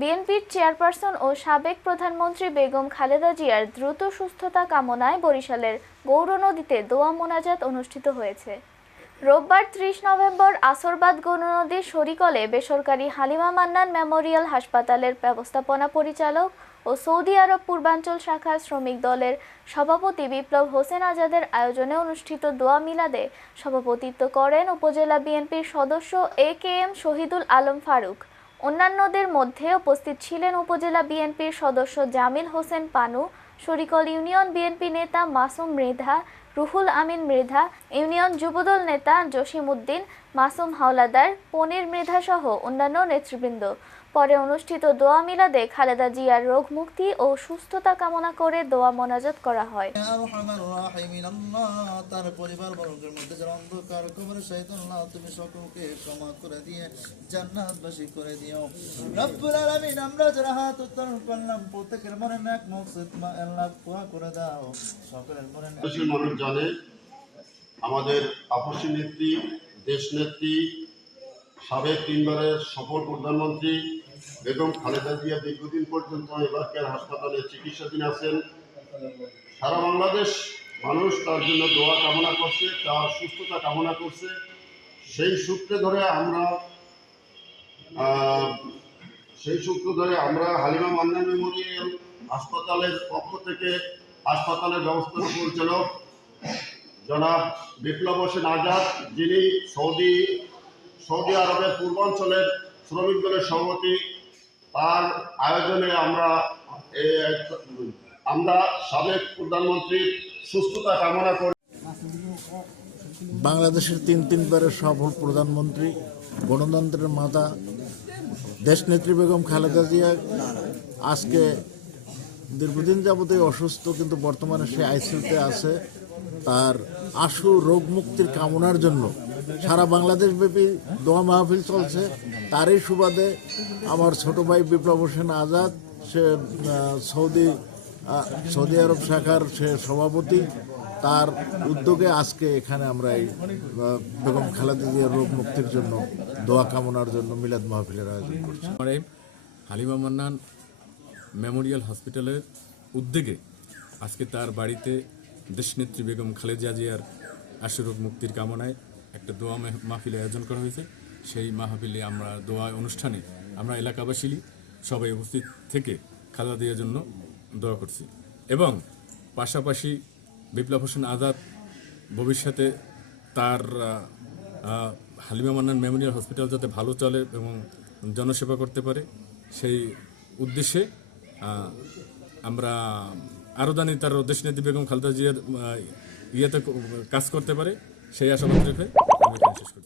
বিএনপির চেয়ারপারসন ও সাবেক প্রধানমন্ত্রী বেগম খালেদা জিয়ার দ্রুত সুস্থতা কামনায় বরিশালের গৌরনদীতে দোয়া মোনাজাত অনুষ্ঠিত হয়েছে। রোববার ৩০ নভেম্বর আসরবাদ গৌরনদীর শরিকলে বেসরকারি হালিমা মান্নান মেমোরিয়াল হাসপাতালের ব্যবস্থাপনা পরিচালক ও সৌদি আরব পূর্বাঞ্চল শাখার শ্রমিক দলের সভাপতি বিপ্লব হোসেন আজাদের আয়োজনে অনুষ্ঠিত দোয়া মিলাদে সভাপতিত্ব করেন উপজেলা বিএনপির সদস্য একেএম শহীদুল আলম ফারুক। অন্যান্যদের মধ্যে উপস্থিত ছিলেন উপজেলা বিএনপির সদস্য জামিল হোসেন পানু, শরিকল ইউনিয়ন বিএনপি নেতা মাসুম মৃধা, রুহুল আমিন মৃধা, ইউনিয়ন যুবদল নেতা জসিম উদ্দিন, মাসুম হাওলাদার, পনির মৃধা সহ অন্যান্য নেতৃবৃন্দ। পরে অনুষ্ঠিত দোয়া মিলাদে খালেদা জিয়ার রোগ মুক্তি ও সুস্থতা কামনা করে দোয়া মোনাজাত করা হয়। তার পরিবারবর্গের মধ্যে যারা অন্ধকার কবরে শয়তানাল্লাহ তুমি সকলকে ক্ষমা করে দিয়ে জান্নাতবাসী করে দিও রব্বুল আলামিন। আমরা যারা হাত উত্তোলন করলাম প্রত্যেকের মনে নেক মকসদ আল্লাহ পুরা করে দাও। সকলের মনে দেশের মানুষ জানে আমাদের আপসী নেত্রী, দেশ নেত্রী, সাবেক 3 বারের সফল প্রধানমন্ত্রী বেগম খালেদা জিয়া দীর্ঘদিন পর্যন্ত এবারকার হাসপাতালে চিকিৎসাধীন আছেন। সারা বাংলাদেশ মানুষ তার জন্য দোয়া কামনা করছে, তার সুস্থতা কামনা করছে। সেই সূত্রে ধরে আমরা হালিমা মান্নান মেমোরিয়াল হাসপাতালের পক্ষ থেকে হাসপাতালের ব্যবস্থাপনা পরিচালক জনাব বিপ্লব হোসেন আজাদ, যিনি সৌদি আরবের পূর্বাঞ্চলের শ্রমিক দলের সভাপতি, তার আয়োজনে আমরা সাবেক প্রধানমন্ত্রীর সুস্থতা কামনা করি। বাংলাদেশের তিনবারের সফল প্রধানমন্ত্রী, গণতন্ত্রের মাতা দেশনেত্রী বেগম খালেদা জিয়া আজকে দীর্ঘদিন যাবতীয় অসুস্থ, কিন্তু বর্তমানে সে আইসিইউতে আছে। তার আশু রোগ মুক্তির কামনার জন্য সারা বাংলাদেশ ব্যাপী দোয়া মাহফিল চলছে। তারই সুবাদে আমার ছোট ভাই বিপ্লব হোসেন আজাদ, সে সৌদি আরব শাখার সে সভাপতি, তার উদ্যোগে আজকে এখানে আমরা এই বেগম খালেদা জিয়ার রোগ মুক্তির জন্য দোয়া কামনার জন্য মিলাদ মাহফিলের আয়োজন করছি। হালিমা মান্নান মেমোরিয়াল হসপিটালের উদ্যোগে আজকে তার বাড়িতে দেশনেত্রী বেগম খালেদা জিয়ার আশু রোগ মুক্তির কামনায় একটা দোয়া মাহফিল আয়োজন করা হয়েছে। সেই মাহফিলে দোয়া অনুষ্ঠানে আমরা এলাকাবাসী সবাই উপস্থিত থেকে খালেদা জিয়ার জন্য দোয়া করছি এবং পাশাপাশি বিপ্লব হোসেন আজাদ ভবিষ্যতে তার হালিমা মান্নান মেমোরিয়াল হসপিটাল যাতে ভালো চলে এবং জনসেবা করতে পারে, সেই উদ্দেশ্যে আমরা আরও জানি তার দেশনেত্রী বেগম খালেদা জিয়ার ইয়েতে কাজ করতে পারে, সেই আশাবাদ রেখে আমি শেষ করি।